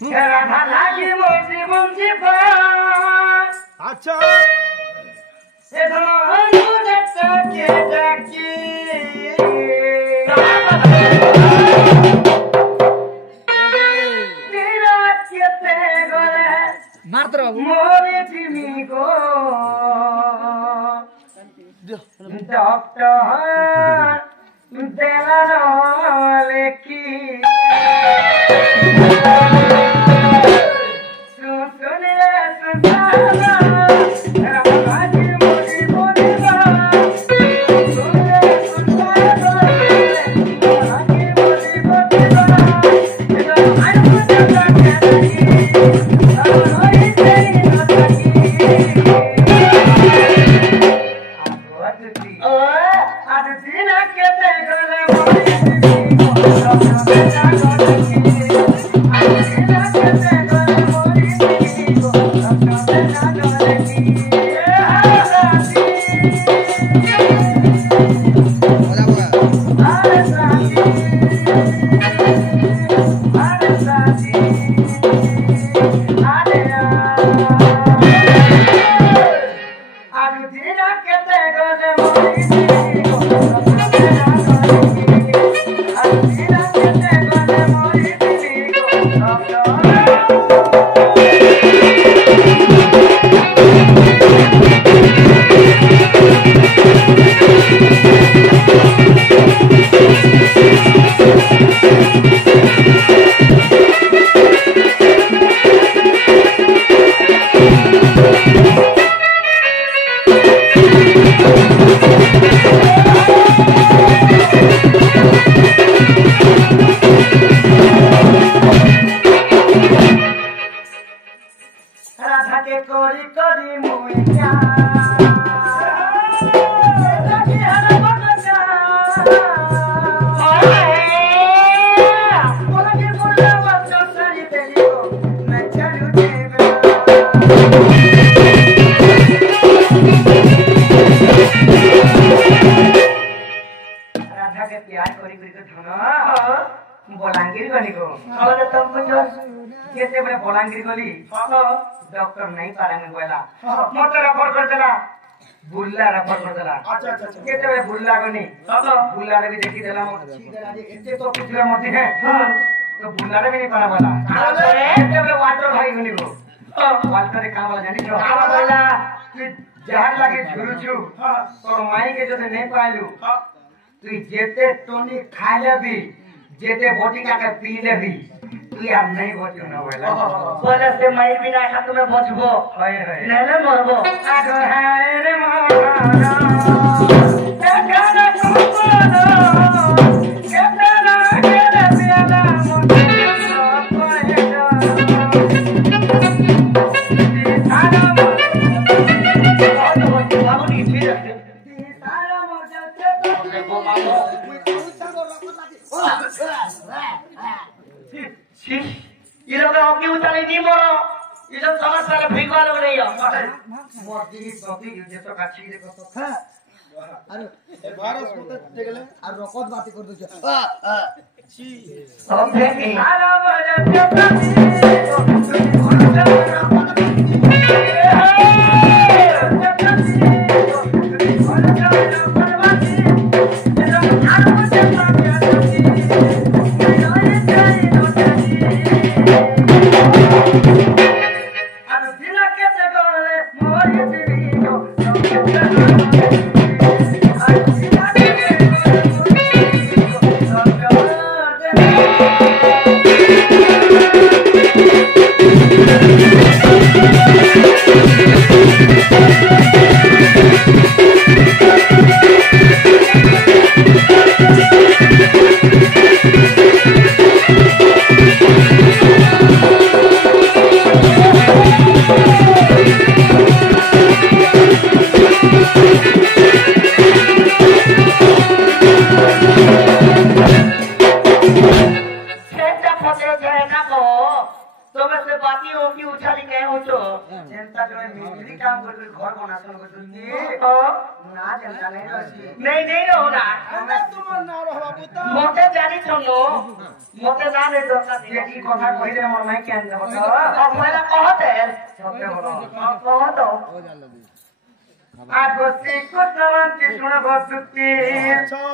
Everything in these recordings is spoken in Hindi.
রাধা লাগি মোর জীবন আচ্ছা মারতে বাবু মোরে চিনি গো ডক্টর দেলার লেখি শুনলে শুনলা রামাজির মোরে বলিবা শুনলে শুনলা রামাজির মোরে বলিবা আই মুজে লাগে আই তেরি নতকি ও আজ দিন কেতে গলে মোরে बलांगीर गली को और तुम जो कैसे बड़े बलांगीर गली डॉक्टर नहीं पारेंगे बोला मोटर रेफर कर देला बुल्ला रेफर कर देला अच्छा अच्छा कैसे बड़े बुल्ला गनी बुल्ला रे भी देखी देला छी देला जे एते तो पिछले मोती है तो बुल्ला रे भी नहीं पारा बोला कैसे बड़े वाटर भाई गनी को वाटर रे काम वाला जानी जो बोला कि जहर लागे झुरुचु और माई के जो नहीं पाइलु तू जेते टोनी खाले भी जेते बोटी का के पी ले भी तू यार नहीं बोटी ना बोला बोले से माई बिना खा तुम्हें बचबो हाय हाय नहीं मरबो आगो हाय रे मारा ए गाना सुनो केते ना केते पियाला मोटी पाए जा सारा बाबू नी फिर सारा मजा के तो मामो ये लोग आपकी उतारी नहीं मरो ये लोग समझ सारे भीगवा लोग नहीं हो मोटी की सोती की जैसे काची देखो तो अरे ए भारत में देखले और रोकत बात कर दो छी समझे नहीं सारा मजा तबे से बाती हो की उछाली कहे हो छो जनता जो मिली काम कर घर बनासन को तुलती ना जनता नहीं रसी नहीं हो ना अरे तुम ना रहबा पुता मोते जानी छनो मोते ना नहीं दरकार ये की कथा कहिले मोर माई के आन बता अब पहला कहते सबके बोलो कह दो आगो से कुतवन की सुन बसुती अच्छा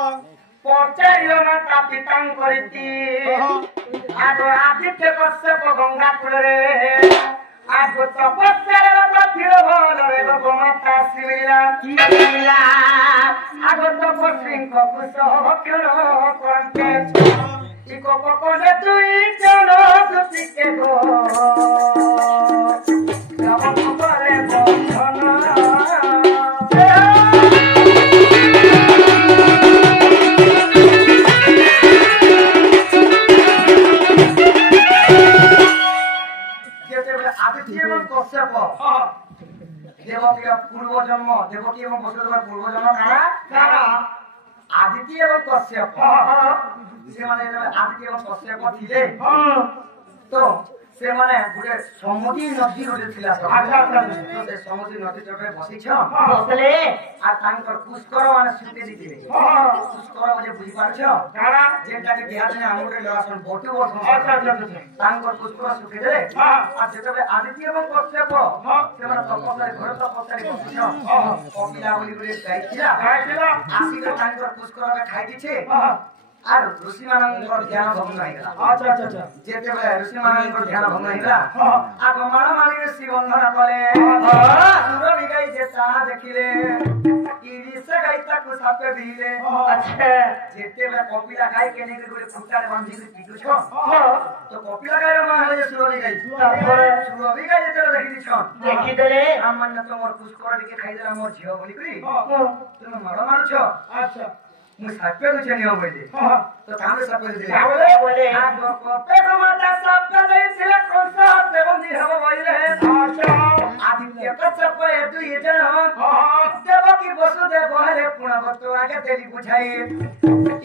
पचाइलो ना तापी तंग करती आगो आदित्य कश्यप गंगा कुलरे आगो तपस्या तो फिर भोले गो माता शिविला आगो तपस्वी को कुश क्यों करते इको पकोले तुई चलो तुती के गो गावो करे बंधन देवकीय पूर्व जन्म देवकी एवं वसुदेवर पूर्व जन्म कारा आदित्य एवं कश्यप से माने आदित्य एवं कश्यप थिले तो से माने गुटे समुद्री नदी रोडे थिला तो से समुद्री नदी तटे बसी छ बसले आ तांकर पुष्कर माने सुते दिथिले पुष्कर बोले बुझी पार छ कारा जेटा के बिहार ने आमुरे लरासन बोटु बोट तांकर पुष्कर सुते दे आ जेतबे आदित्य एवं कश्यप से माने तपस्या घर तपस्या बसी छ कपिला बोली गुटे गाइथिला आसी के तांकर पुष्कर के खाइ दिछे আর ঋষি মানঙ্কর ধ্যান ভগ্ন হইলা আচ্ছা আচ্ছা আচ্ছা যেতেবে ঋষি মানঙ্কর ধ্যান ভগ্ন হইলা আগ মানা মানি ঋষি বন্ধনা কলে সুর বিগাই যে তাহা দেখিলে ইরিসে গাই তাকু সাপে দিলে আচ্ছা যেতেবে কপিলা গাই কেনে করে খুঁটারে বাঁধি করে পিটু ছ তো কপিলা গাইর মা হলে যে সুর বিগাই তারপরে সুর বিগাই যেতে দেখি দিছ দেখি দেলে সামান্য তোমার পুষ্কর দিকে খাই দিলা মোর ঝিও বলি করি তুমি মারা মারুছ আচ্ছা मैं सापे को चनियो बोले तो काम में सापे दिले बोले आगो कोपे को माता सापे दे सिले कोसा से बंदी हम बोले अच्छा आदित्य को सापे तू ये जन देवकी वसुदेव हरे पुण भक्त आगे तेली बुझाई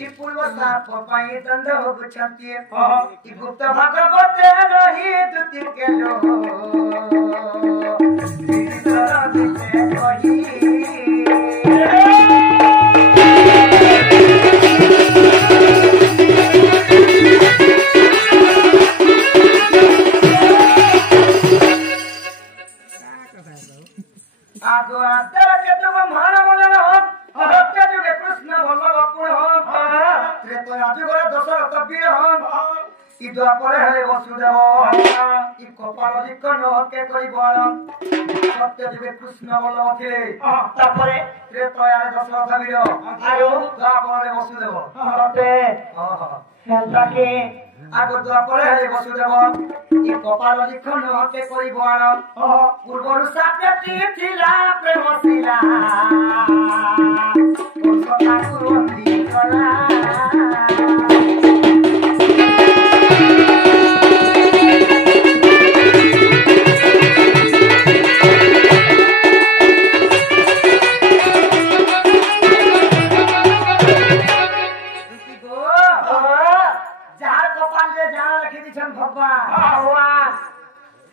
ई पूर्व साप पाई दंड हो गुछंती ई गुप्त भागवत रही दुति के लो तीसरा दिते कही आगो आते के तुम महान बोले हो सत्य जुगे कृष्ण भल्लभ पुण हो त्रेता जुगे दशरथ वीर हो ई द्वापर हेले वसुदेव ई कपाल लिखन के करी बल सत्य जुगे कृष्ण भल्लभ थिले तापरे त्रेता दशरथ वीर आरो द्वापर वसुदेव सत्य हेलताके आगो द्वापर हेले वसुदेव ई कपाल लिखन के करी बल पूर्वरु साप्यति थिला प्रेम शिला कोसता कुरंदी कला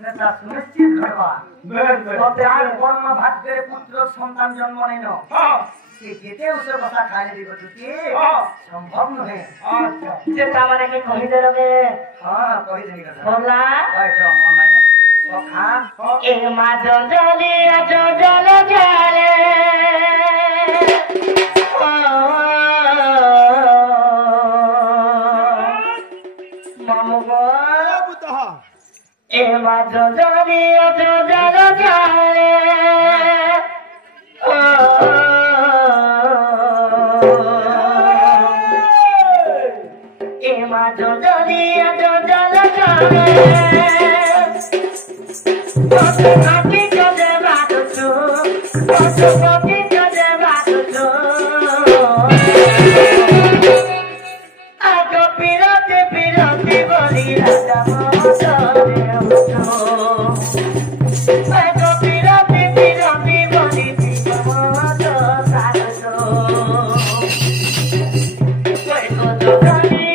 সেটা সুনিশ্চিত ঘটবা আর কর্ম ভাগ্যের পুত্র সন্তান জন্ম নেন সে যেতে উসে কথা খাই দিব তুই সম্ভব নহে যেটা মানে কি কহি দেলগে হ্যাঁ কহি দেনি কথা বললা কইছো মন নাই সখা এ মা জলে জলে জলে মামু গো পুতা এ মা জলে জলে এ মা জলে জলে Happy to the battle too. Happy to the battle too. I go pirote boli raja moore I go pirote boli tika moore sato. I go to Kali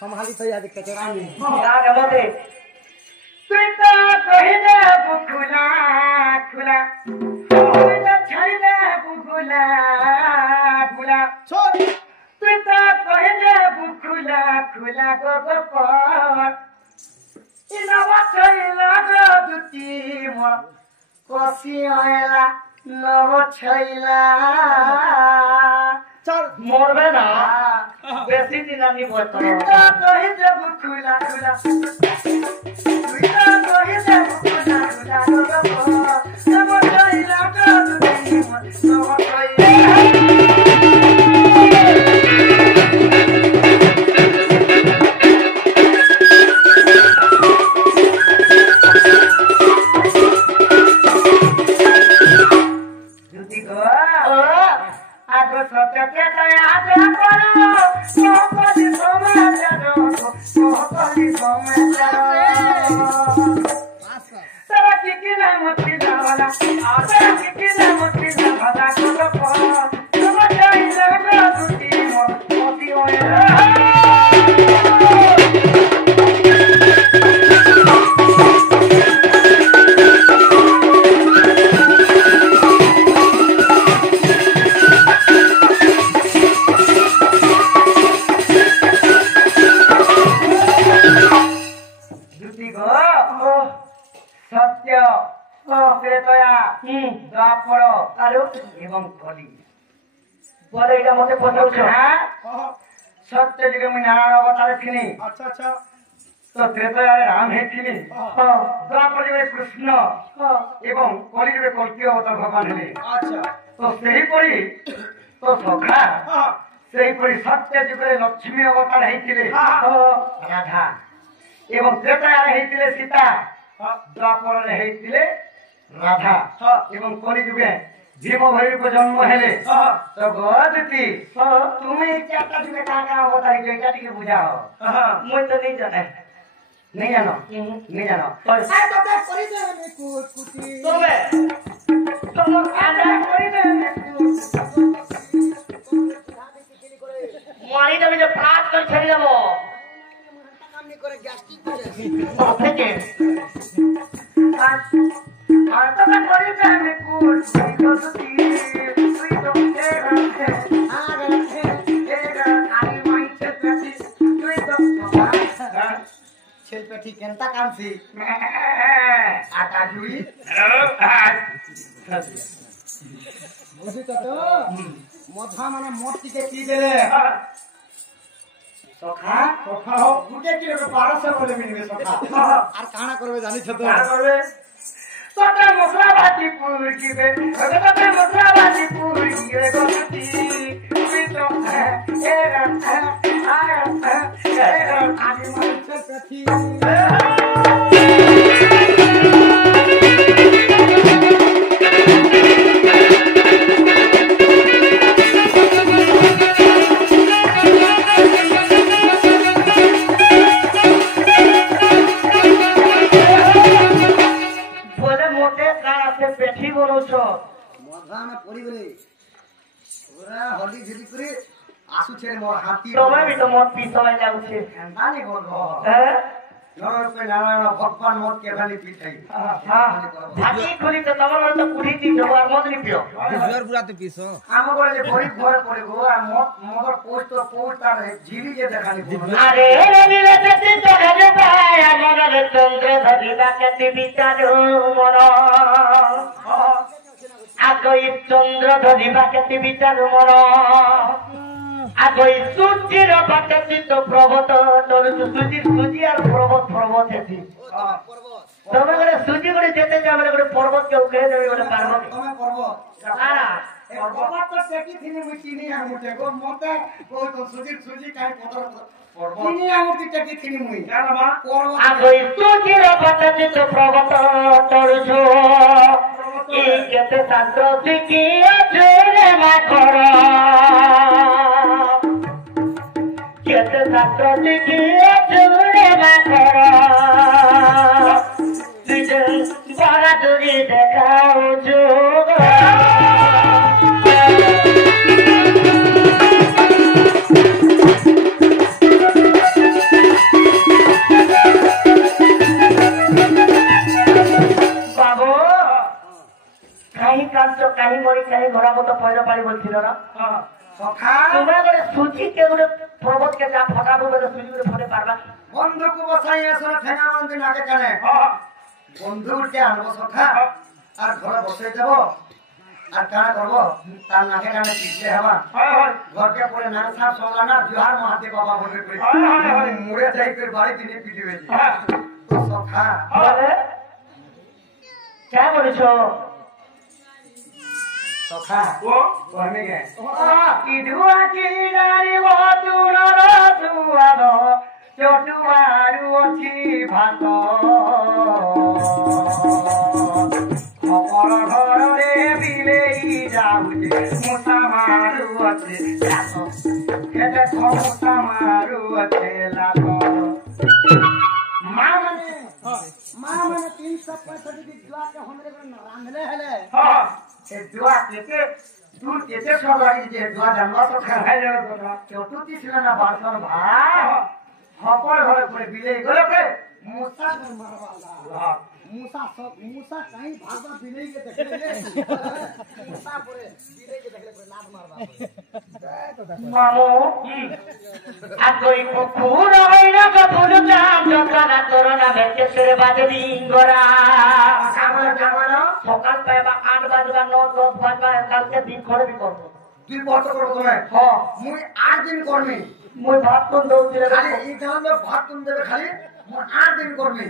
संभाली तो याद के चरानी यार मते तुता कहिदे बुखुला खुला तुता छइदे बुखुला खुला छोड़ तुता कहिदे बुखुला खुला गो पर इनवा छइला गो दुती म कसी आयला नव छइला चल मोरबे ना बेसी दिन नहीं बोलता कहि जब खुला खुला तुइता कहि जब खुला खुला सब कहिला का तुई सब कहिला जुती गो आगो सत्य के तया दे परो मोहब्बती समाज रो मोहब्बती समाज रो तेरा की नाम की जावला तेरा की नाम की जावला को को सब जाई लगा दुती मोती होए सत्य जुगे मुझे नारायण अवतार थी अच्छा अच्छा तो त्रेता राम है थी द्वापर जुगे कृष्ण एवं कलि जुगे कल्की अवतार भगवान है अच्छा तो सही परी तो सखा सही परी सत्य जुगे लक्ष्मी अवतार है राधा एवं त्रेता है सीता द्वापर है राधा एवं कलि जुगे भीम भैर को जन्म हेले तो गदती तुम्हें क्या जुगे कहाँ होता है क्या टिके बुझा हो मुझे तो नहीं जाने नहीं जानो नहीं जानो तो क्या करी दे मैं कुटी तो आधा करी दे मारी तो मुझे प्राप्त कर छड़ी देबो काम नहीं करे गैस्ट्रिक तो मैं करी दे मैं कुटी गदती तुई तो तेरा है आई माइंड से प्रति तुई तो छेल पेठी केनता काम सी आटा जुई बुझी तो मधा माने मोट टिके की देले सखा सखा हो गुटे की 1200 बोले मिलबे सखा आर काना करबे जानि छ तो क्या करबे तोते मसला भाजी पूरी की बे तोते मसला भाजी पूरी की रे गोती तुई तो आगे मार छेल पेठी আসুছে মোর হাতি তুমি বি তো মদ পি সবাই যাচ্ছে নানি বল হ্যাঁ নরকে নারায়ণ ভগবান মদ কে খালি পিঠাই হ্যাঁ ভাতি খুলি তো তোমার তো কুড়ি দিন যাবো আর মদ নি পিও বিজুয়ার পুরাতে পিছো আমার বলে যে গরিব ঘরে পড়ে গো আর মদর পোস্ট তো পোস্ট আর ঝিলি যে দেখানি আরে নীলে তেতি চলে পায় আমার চন্দ্র ধরিবা কেতি বিচার মন আগই চন্দ্র ধরিবা কেতি বিচার মন আগই সূর্যের বাটে চিত্ত প্রবত তরু সুজি আর পর্বত হেতি তুমি করে সুজি করে যেতে যাবে করে পর্বত কে উখে দেবে বলে পারবো তুমি পর্বত না পর্বত তো টেকি থিনি মুই চিনি আঙুতে গো মতে ও তো সুজি কাই পদর পর্বত চিনি আঙুতি টেকি থিনি মুই জানো মা পর্বত আগই সূর্যের বাটে চিত্ত প্রবত তরু এই কেতে শাস্ত্র শিখিয়ে জোরে মা করো কেতে শাস্ত্র শিখিয়ে জোরে মা করো বাহাদুরি দেখাও যোগ বাবু কাহি কাঁদছো কাহি মরি কাহি ঘোরা মতো পয়সা পারি বলছিল না সখা তোমরা করে সুচি কে গুলো পর্বত কে যা ফটাবো বলে সুচি করে ফটে পারবা বন্ধুকে বসাই আসলে ঠেঙা মন্দির নাকে কানে বন্ধুকে আনবো সখা আর ঘরে বসে যাব আর কানা করব তার নাকে কানে পিছলে হবা ঘরকে পরে না সাপ সঙ্গা না জোহার মহাতে বাবা বলে কই মুড়ে যাই করে বাড়ি দিনে পিটি হয়েছে তো সখা বলে কে বলেছো সখা ও কর্মে গে কি ধুয়া কি নারী বতুরর সুয়াদ চটুয়ারু অছি ভাত অপর ঘরে বিলেই যাউছে মশা মারু আছে লাত এটা মশা মারু আছে লাত মা মানে 365 দিন দুয়াকে हमरे করে রাঁধলে হেলে এ দুয়া কেতে তুই কেতে সবাই যে দুয়া জানবা সখা চতুর্থী ছিল না বারসন ভাই হপর ঘরে পড়ে বিলে গলে পড়ে মুসা কর মারবালা মুসা কাই ভাগা বিলে কে দেখলে মুসা পড়ে বিলে কে দেখলে পড়ে লাত মারবা মামু আগই কুকুর হইনা কপুর চাম জকারা তোর নামে কেসের বাজে ডিঙ্গরা কামলা সকাল পাইবা 8 বাজবা 9 10 বাজবা কালকে দিন করে বি করব তুই বড় করো তুমি হ্যাঁ মুই 8 দিন করমি মই ভাত কোন দউছিলে খালি এই ধরনের ভাত তুমি দেবে খালি মুই 8 দিন করমি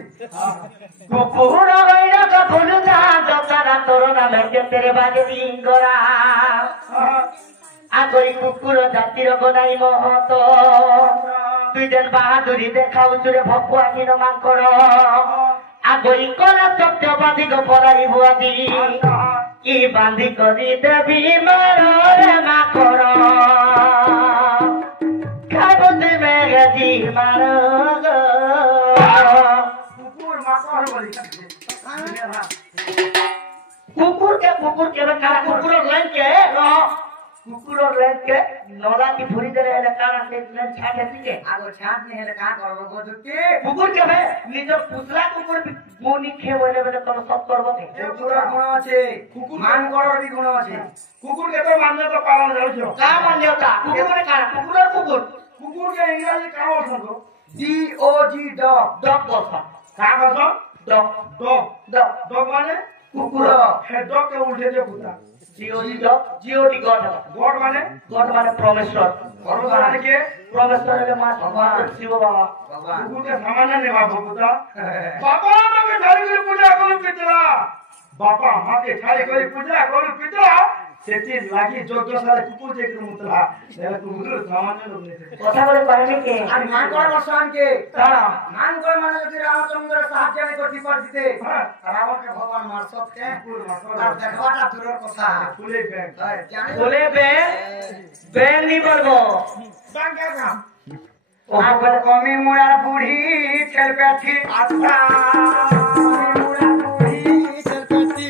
কুকুর হইনা কপুর চাম জকারা তোর নামে কেসের বাজে ডিঙ্গরা আগই কুকুর জাতির গোনাই মহত তুই যেন বাহাদুরি দেখাও চুরে ভকুয়া কিনো মাংকর আগই কলা সত্যবাদী গো পড়াই বুয়াদি কি বান্ধি করি দেবী মারে মাকর খাইব তুমি গেছি মার কুকুর মাকড় বলি কুকুরকে কারা কুকুরের লাইনকে কুকুরের লাইনকে নলা কি ভরি দেলে এলে কারা সে লাইন ছাটে দিকে আগো ছাট নি হেলে কা করব গো দুটি কুকুরকে হে নিজের পুতলা কুকুর মনি খেয়ে বলে বলে তোর সব করবো কে কুকুরের গুণ আছে মান করবি গুণ আছে কুকুরকে তো মানলে তো পালন যাচ্ছ কা মান দেওতা কুকুর মানে কারা কুকুরের কুকুর কুকুরকে ইংরাজি কাও শুনতো ডি ও জি ডগ ডগ বসা কাক আছো ডগ ডগ ডগ ডগ মানে কুকুর হে ডগকে উল্টেছে Kukura GOD dog GOD god god মানে প্রমেশ্বর ভগবান মানে কে প্রমেশ্বর হলে মা ভগবান। শিব বাবা বাবা কুকুরকে সামান্য নেবা ভগবতা বাবা আমাকে ছাড়ি করে পূজা করু পিতলা বাবা আমাকে ছাড়ি করে পূজা করু পিতলা সেটি লাগি যোগ্য সারে কুকুর যে মুতলা তাহলে কুকুর সামান্য লোক নেই কথা বলে কয়নি কে আর মান কর বসান কে কারা মান কর মানে যদি রামচন্দ্রের সাহায্য আমি করতে পারতে হ্যাঁ। রাবণকে ভগবান মারসত কে কুকুর মাকড় আর দেখবাটা দূরের কথা ফুলে ব্যাগ হয় জানি বলে বেন নি বলবো ব্যাগ কাকা আগল কমি মুড়ার বুড়ি ছেল পেছি আচ্ছা মুড়া বুড়ি ছেল পেছি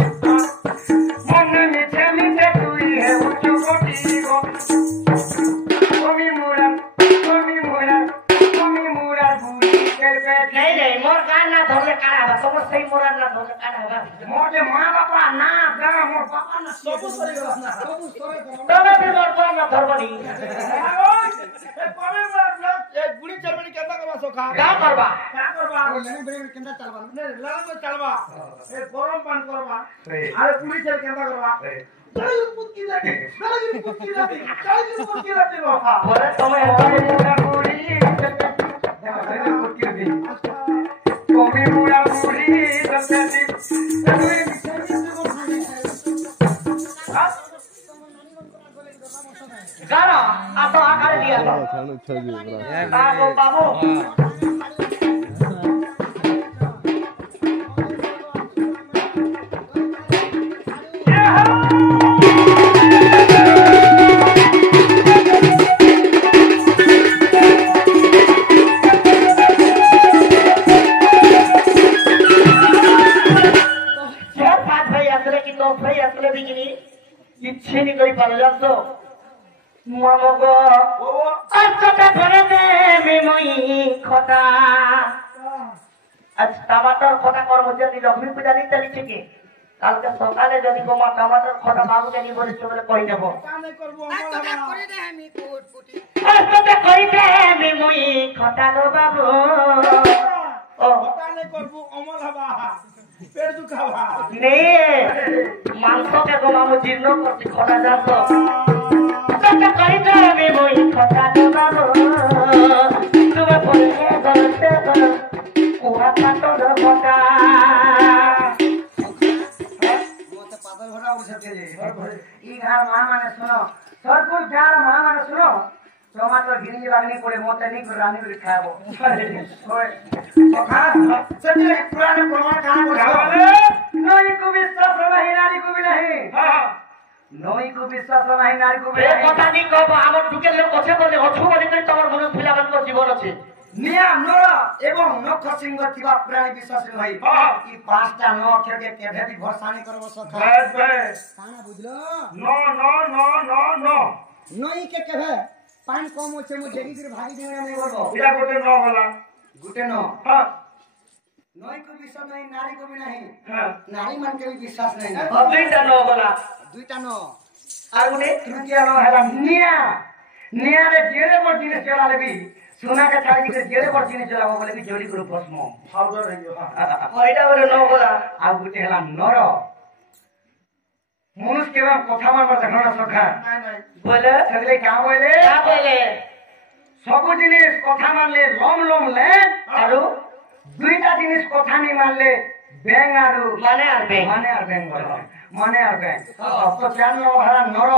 মনে মিছে মিছে তুই হে উচ্চ কোটি গো কমি ସେଇ ମୋରା ନା ଧୋକା କାଢା ହେବା मोटे माँ बापा ना गा मोर पापा ना सब सरे ना ସବୁ ସରେ ତମେ ବି ମୋର ପୁଅ ନା ଧରବନି ଏ କମେ ବରା ଏ ଗୁଡ଼ି ଚରବଣି କେନ୍ତା କରବା ସଖା କା କରବା क्या करबा ଲେନେ ବେରେ କେନ୍ତା ଚାଲବା নে লাল মে চালবা এ গরম পান করবা আরে গুড়ি চর কেন্তা করবা চাই পুতকি লাগে চাই পুতকি লাগে বাবা ପରେ ତମେ मुड़ा बुढ़ी कमी मुड़ा बुढ़ी ଗାର ଆସ ଆକାରେ ଦିଆ ବାବୁ ବାବୁ କିଛି ନି କରି ପାରଲ ତ ମମଗ ଅଚଟା করে দেবি মই খটা আজ টমাটর খটা করব যদি লক্ষ্মী পূজা নি চলিছে কি কালকে সকালে যদি গোমা টমাটর খটা বাবু জানি বলে চলে কই দেব কানে করব আচ্ছা করে দে আমি কোট কোটি অচটা করে দেবি মই খটা গো বাবু ও কানে করব অমল হবা পেট দুখাবা নে মাংসকে গোমা মু জীর্ণ করতে খটা যাস অচটা করে দেবি মই খটা গো বাবু তুমি বলে গলতে গল কুয়া কাটর খটা মতে পাগল ভরা উঠে গেলে ई घर मां माने सुनो सरपुर जार मां माने सुनो टमाटर गिनी लागनी पड़े मोटे नहीं को रानी भी खाबो ओए तो खा सच्चे पुराने प्रमाण कहां को नई को विश्वास नहीं नारी को भी नहीं हां नई को विश्वास नहीं नारी को भी এ नहीं কথা নি কব আমার ঢুকে লোক আছে বলে অছু বলে করে তোমার মনে ফুলাবান জীবন আছে निया नर एवं नख सिंह थिबा पुरानी विश्वास नहीं ई पांचटा न अक्षर के केभे भी भरसानी करबो सखा काना बुझलो no no no no no नई के कहे पान कम होचे मु जेगी कर भागी दे नहीं बोलबो इरा गोटे नो होला गुटे न हां नई को विश्वास नहीं नारी को भी नहीं हां नारी मान के भी विश्वास नहीं অবিটা ন বলা দুইটা ন আর গুনে तृतीय न हैला निया निया रे जेरे पर जिनिस चलाले भी सोना का छाड़ी के जेरे पर जिनिस चलाबो बोले भी जोड़ी करो भस्म पाउडर रहियो हां ওইটা করে ন বলা आ गुटे हैला नर मनुष्य के কথা মানবা দেখনা সখা নাই নাই বলে সেগুলো কা বলে কা বলে সবু জিনিস কথা মানলে লম লম লে আরু দুইটা জিনিস কথা নি মানলে ব্যাং আরু মানে আর বে মানে আর ব্যাং বলে মানে আর ব্যাং তো জান ন হারা নর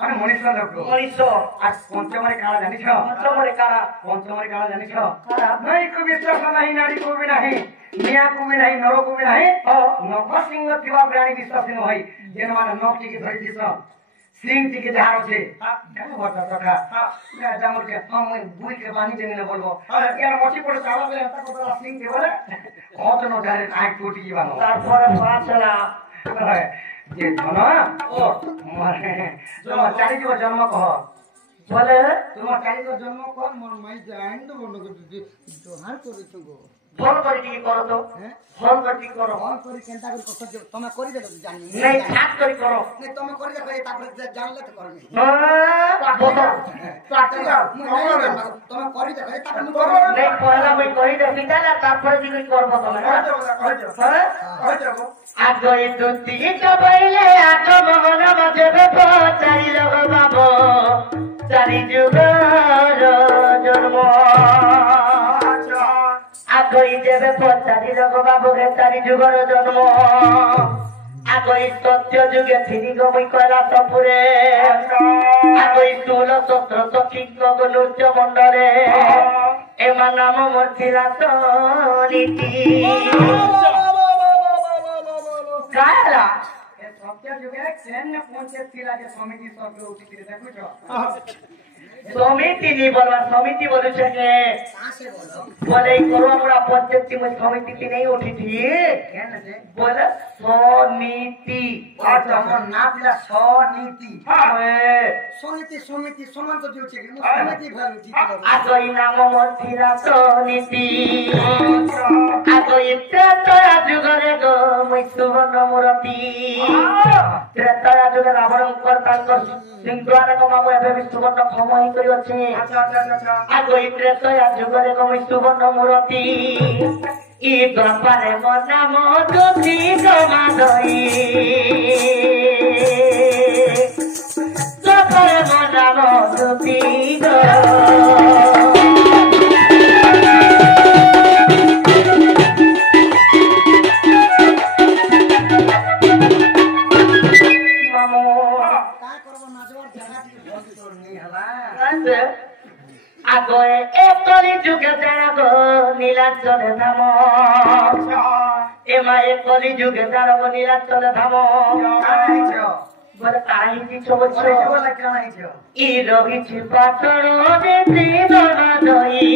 মানে মনুষ্য লোক মরিস আর পঞ্চমরে কারা জানিছ পঞ্চমরে কারা পঞ্চমরে কারা জানিছ কারা नहीं को विश्वास नहीं नारी को भी नहीं मियाँ को भी नहीं नरो को भी नहीं नख सिंह थिबा प्राणी विश्वास न होई जेन माने नख टिके धरि दिस सिंह टिके जहार छे केन बता सखा ना जामर के हम बुई के बानी देने न बोलबो यार मची पड़ चाला बेले हता को बड़ा सिंह के बोले कत न डारे आंख टूटी की बानो তারপরে পাঁচলা जे धन ओ माने तुम चारि जीव जन्म कह বলে तुम चारि जीव जन्म कह মোর মাই জান তো বন্ধ করে জোহার করে তুগো ফোন করে কি করো তো হ্যাঁ ফোন করে কি করো ফোন করি কেনতা করে কত তুমি করি দেখো জানি নাই হাত করে করো नहीं তুমি করি দেখো তারপরে জানলে তো করবি বতো প্র্যাকটিক্যাল তুমি করি দেখো তারপরে আমি করো। করবো। নাই পয়লা মই কই দে বিটালা তারপরে কি করব তুমি কই যাবো কই যাবো হ্যাঁ কই যাবো আগই দুতি কবইলে আগ মহন মজবে পচারিল বাবু চারি যুগর জন্ম আচ্ছা আগই যেবে পচারিল বাবু হে চারি যুগর জন্ম আগই সত্য যুগে থিনি গমই কয়লা তপুরে আগই স্থূল সত্র সঠিক নৃত্য মন্ডলে এমা নাম মূর্তিরা নীতি কায়লা ए सत्य जुगे सेन ने पहुंचे थिला के समिति सब लोग उठी देखु छ समिति नहीं बोलवा समिति बोलू छे के कहां से बोलो बोले करवा मोरा पंचायत में समिति की नहीं उठी थी केन से बोले समिति आ तमन ना पिला सनीति हां समिति समिति समान तो जो छे समिति भालू जी आगोई नाम मथिरा समिति आगोई त्रेतया जुगरे गो मैं सुवर्ण मूर्ति त्रेतया जुगे रावण करतांकर सिंहद्वार को मामू एबे भी सुवर्ण खमही करी अछि अच्छा आगोई त्रेतया जुगरे गो मैं सुवर्ण मूर्ति ई द्वापारे मो नाम ज्योति गमादई द्वापारे मो नाम ज्योति गो आगोए एकरी जुगे जागो नीलाचल धाम एमा एकरी जुगे जागो नीलाचल धाम बोले काहे की छबछो ई रहिछि पातळ रे दीना दई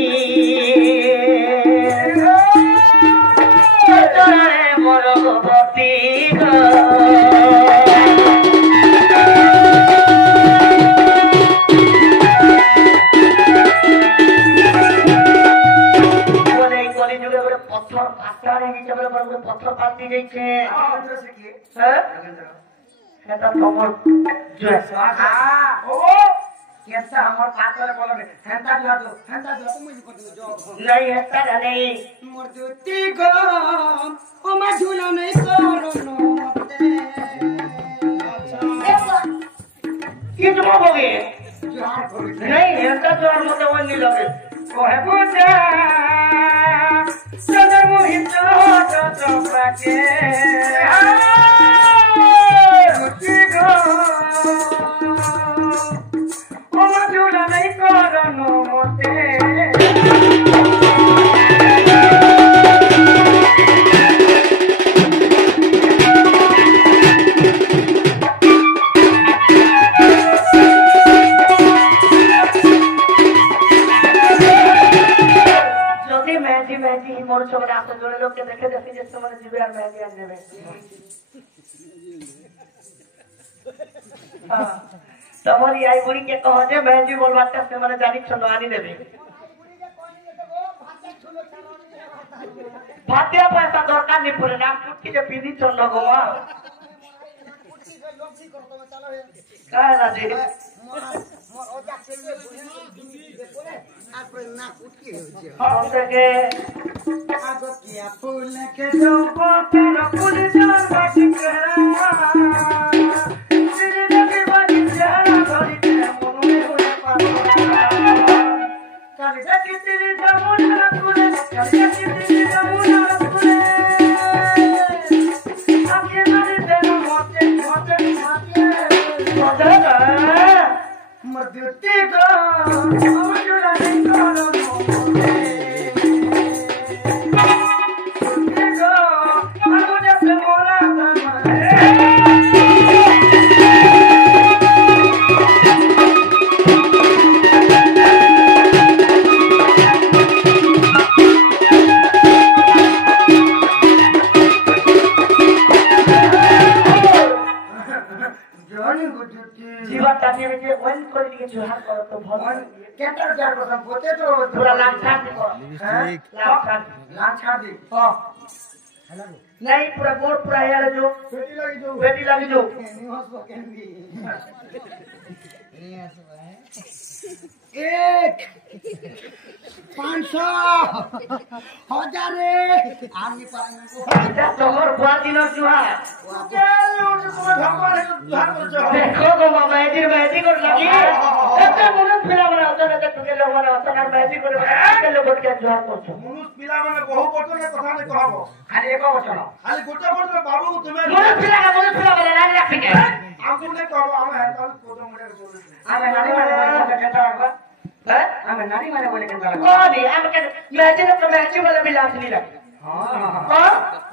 तोरे मोर भक्ति गो पत्थर पाती जाई छे रविंद्र से की हैं रविंद्र এটা তোমার जो है ओ कैसा हमर पातल बोलबे हेंता जो तुम ही कर जो नहीं है तारा नहीं मोर ज्योति गो ओ मा झूला नहीं करो नोते ये तुम बोगे जोहार करो नहीं है ता जो मते वो नहीं लगे ओ है पूजा सदर मोहि तो पाके मुझे गो ओ मधुरा नहीं करनो मोते मेहंदी मोर छोड़ आते जोड़े लोग के देखे जैसे जैसे मैंने जीवे और मेहंदी आज देवे हां तमरी आई बुढ़ी के कह जे मेहंदी बोलवाते से मैंने जानी छनवानी देवे भातिया पैसा दरकार नहीं पड़े नाम कुट्टी के पीदी चल लगवा कुट्टी से लोग भी करतो में चलो का राजी मोर ओजा से देखो रे आज पर ना कुट्टी हो जे हां सके आगो किया फूल के जो तेरा फूल जान बाकी करा तेरे लगे बाकी जरा भरी तेरे मुंह में होए पागल कल जाके तेरे जमुना कुले कल जाके तेरे जमुना कुले आके मारे तेरा मोते मोते मोते मधुते गो अमजुला नहीं करो मोते जीवन काटे में जे वन कर के जोहार कर तो भगवान केटर जार कसम पोते तो पूरा लाख छाड़ दे लाख छाड़ दी हां नहीं पूरा गोड़ पूरा यार जो बेटी लगी जो निवास को केंदी एक 500 1000 आनी पाएंगे बेटा तोहर बुआ दिन जुहार देखो गो मेहंदी को लगी एते मुनु फिरा बना होता ना तुके लोग बना होता ना मेहंदी को के लोग के जुहार करछो मनुष्य पिला माने बहु बटन के कथा नहीं कहबो खाली एक वचन खाली गोटे बटन बाबू तुमे मुनु फिरा वाला रानी रखिके आगु ने कहबो हम है कल कोटो मोटे के चले आमे नानी माने बोले केता आगो आमे नानी माने बोले केता आगो कोनी आमे के मेहंदी वाला मिलास नहीं लगे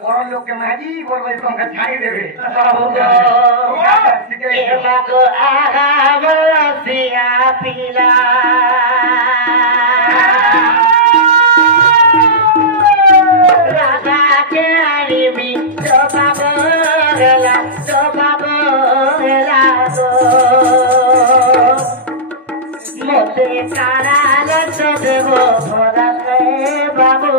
বড় লোককে মাঝি বলবো তোমাকে ছাড়ি দেবে রাধাকে আনিবি মতে কারাল দেব বাবু